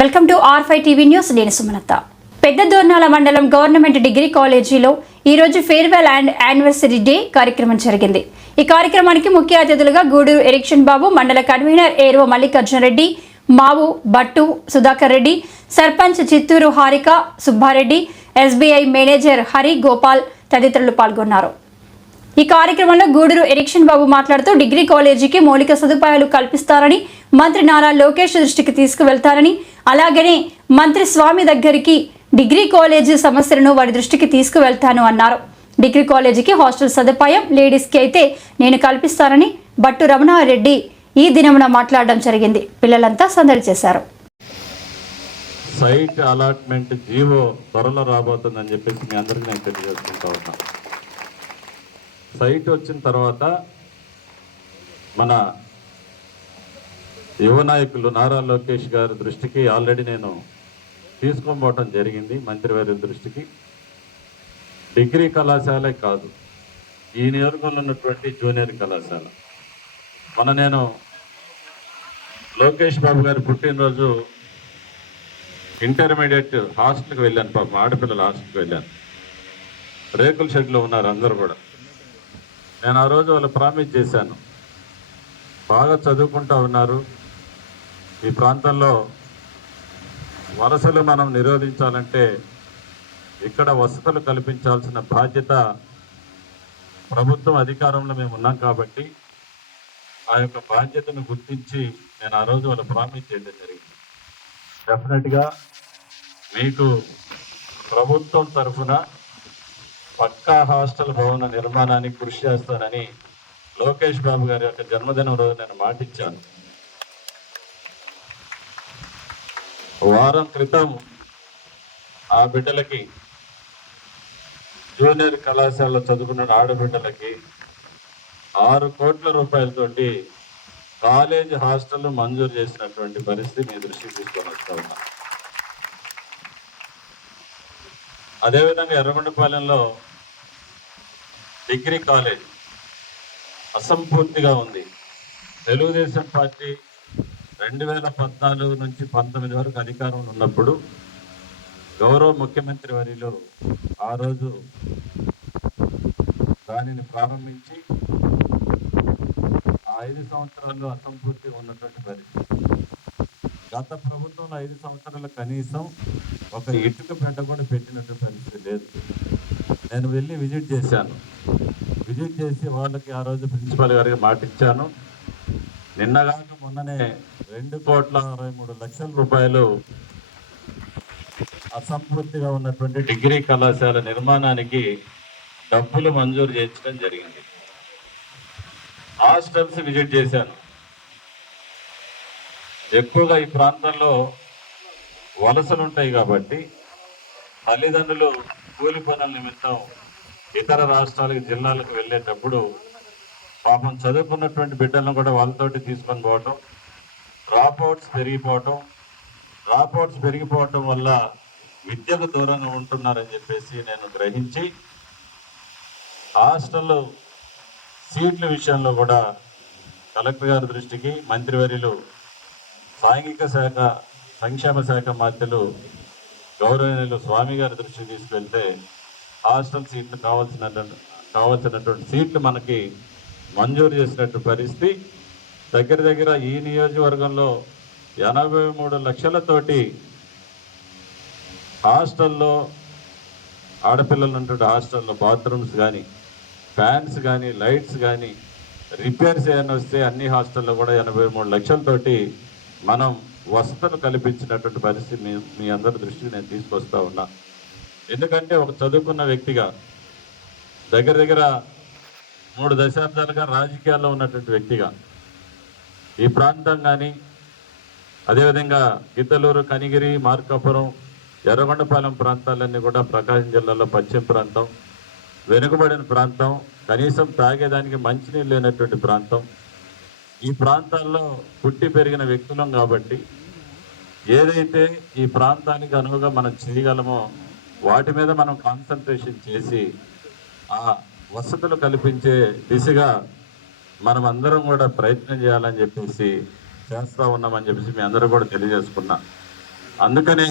Welcome to R5 TV news. నేను సుమలత. పెద్ద దోర్నాల మండలం గవర్నమెంట్ డిగ్రీ కాలేజీలో ఈరోజు ఫేర్వెల్ అండ్ యానివర్సరీ డే కార్యక్రమం జరిగింది. ఈ కార్యక్రమానికి ముఖ్య అతిథులుగా గూడూరు ఎరిక్షన్ బాబు, మండల convener Eruva Mallikarjuna Reddy, Mavu Bhattu Sudhakar Reddy, sarpanch Chittoor Harika Subbareddy, SBI manager Hari Gopal తదితరులు పాల్గొన్నారు. ఈ కార్యక్రమంలో గూడూరు ఎరిక్షన్ బాబు మాట్లాడుతూ డిగ్రీ కాలేజీకి మౌలిక సదుపాయాలు కల్పిస్తారని, మంత్రి నారా లోకేష్ దృష్టికి తీసుకువెళ్తారని, అలాగనే మంత్రి స్వామి దగ్గరికి డిగ్రీ కాలేజీ సమస్యలను వారి దృష్టికి తీసుకువెళ్తాను అన్నారు. డిగ్రీ కాలేజీకి హాస్టల్ సదుపాయం లేడీస్కి అయితే నేను కల్పిస్తానని భట్టు రమణారెడ్డి ఈ దినమున మాట్లాడడం జరిగింది. పిల్లలంతా సందడి చేశారు. సైట్ అలాట్మెంట్ జీవో త్వరలో రాబోతుందని చెప్పేసి మీ అందరికీ నేను తెలియజేసుకుంటా ఉన్నా. సైట్ వచ్చిన తర్వాత మన యువ నాయకులు నారా లోకేష్ గారి దృష్టికి ఆల్రెడీ నేను తీసుకొని పోవటం జరిగింది. మంత్రివారి దృష్టికి డిగ్రీ కళాశాలే కాదు, ఈ నియోజకవర్గంలో ఉన్నటువంటి జూనియర్ కళాశాల. నేను లోకేష్ బాబు గారి పుట్టినరోజు ఇంటర్మీడియట్ హాస్టల్కి వెళ్ళాను. పాపం ఆడపిల్లల హాస్టల్కి వెళ్ళాను. రేకుల షెడ్లో ఉన్నారు అందరూ కూడా. నేను ఆ రోజు వాళ్ళు ప్రామిస్ చేశాను, బాగా చదువుకుంటూ ఉన్నారు, ఈ ప్రాంతంలో వలసలు మనం నిరోధించాలంటే ఇక్కడ వసతులు కల్పించాల్సిన బాధ్యత ప్రభుత్వం అధికారంలో మేము ఉన్నాం కాబట్టి ఆ యొక్క బాధ్యతను గుర్తించి నేను ఆ రోజు వాళ్ళు ప్రామిస్ చేయడం జరిగింది. డెఫినెట్గా మీకు ప్రభుత్వం తరఫున పక్కా హాస్టల్ భవన నిర్మాణానికి కృషి చేస్తానని లోకేష్ బాబు గారి యొక్క జన్మదినం రోజు నేను మాటిచ్చాను. వారం క్రితం ఆ బిడ్డలకి, జూనియర్ కళాశాలలో చదువుకున్న ఆడబిడ్డలకి 6 కోట్ల రూపాయలతోటి కాలేజ్ హాస్టల్ మంజూరు చేసినటువంటి పరిస్థితి మీ దృష్టికి తీసుకొని వస్తా ఉన్నా. అదేవిధంగా ఎర్రగొండపాలెంలో డిగ్రీ కాలేజ్ అసంపూర్తిగా ఉంది. తెలుగుదేశం పార్టీ 2014 నుంచి 19 వరకు అధికారంలో ఉన్నప్పుడు గౌరవ ముఖ్యమంత్రి వర్యులు ఆ రోజు దానిని ప్రారంభించి 5 సంవత్సరాల్లో అసంపూర్తిగా ఉన్నటువంటి పరిస్థితి. గత ప్రభుత్వంలో 5 సంవత్సరాలు కనీసం ఒక ఇటుక పెట్ట కూడా పెట్టినటువంటి పరిస్థితి లేదు. నేను వెళ్ళి విజిట్ చేశాను. విజిట్ చేసి వాళ్ళకి ఆ రోజు ప్రిన్సిపాల్ గారికి మాట ఇచ్చాను. నిన్నగాక మొన్ననే 2,63,00,000 రూపాయలు అసంపూర్తిగా ఉన్నటువంటి డిగ్రీ కళాశాల నిర్మాణానికి డబ్బులు మంజూరు చేయించడం జరిగింది. హాస్టల్స్ విజిట్ చేశాను. ఎక్కువగా ఈ ప్రాంతంలో వలసలు ఉంటాయి కాబట్టి తల్లిదండ్రులు కూలి పనుల నిమిత్తం ఇతర రాష్ట్రాలకు, జిల్లాలకు వెళ్ళేటప్పుడు పాపం చదువుకున్నటువంటి బిడ్డలను కూడా వాళ్ళతోటి తీసుకొని పోవటం, డ్రాప్అవుట్స్ పెరిగిపోవటం వల్ల విద్యకు దూరంగా ఉంటున్నారని చెప్పేసి నేను గ్రహించి హాస్టల్ సీట్ల విషయంలో కూడా కలెక్టర్ గారి దృష్టికి, మంత్రివర్యులు సాంఘిక శాఖ సంక్షేమ శాఖ మంత్రులు గౌరవనీయులు స్వామి గారి దృష్టికి తీసుకెళ్తే హాస్టల్ సీట్లు కావాల్సినటువంటి సీట్లు మనకి మంజూరు చేసినట్టు పరిస్థితి. దగ్గర ఈ నియోజకవర్గంలో 83 లక్షలతోటి హాస్టల్లో, ఆడపిల్లలు ఉన్నటువంటి హాస్టల్లో బాత్రూమ్స్ కానీ, ఫ్యాన్స్ కానీ, లైట్స్ కానీ, రిపేర్స్ ఏమైనా వస్తే అన్ని హాస్టల్లో కూడా 83 లక్షలతోటి మనం వసతులు కల్పించినటువంటి పరిస్థితి మీ అందరి దృష్టికి నేను తీసుకొస్తా ఉన్నా. ఎందుకంటే ఒక చదువుకున్న వ్యక్తిగా దగ్గర 3 దశాబ్దాలుగా రాజకీయాల్లో ఉన్నటువంటి వ్యక్తిగా ఈ ప్రాంతం కానీ, అదేవిధంగా గిద్దలూరు, కనిగిరి, మార్కాపురం, ఎర్రగొండపాలెం ప్రాంతాలన్నీ కూడా ప్రకాశం జిల్లాలో పశ్చిమ ప్రాంతం, వెనుకబడిన ప్రాంతం, కనీసం తాగేదానికి మంచినీళ్ళు లేనటువంటి ప్రాంతం. ఈ ప్రాంతాల్లో పుట్టి పెరిగిన వ్యక్తులం కాబట్టి ఏదైతే ఈ ప్రాంతానికి అనువుగా మనం చేయగలమో వాటి మీద మనం కాన్సన్ట్రేషన్ చేసి ఆ వసతులు కల్పించే దిశగా మనం అందరం కూడా ప్రయత్నం చేయాలని చెప్పేసి చేస్తూ ఉన్నామని చెప్పేసి మీ అందరూ కూడా తెలియజేసుకున్నా. అందుకనే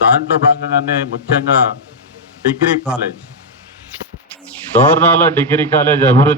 దాంట్లో భాగంగానే ముఖ్యంగా degree college, Dornala degree college అభివృద్ధి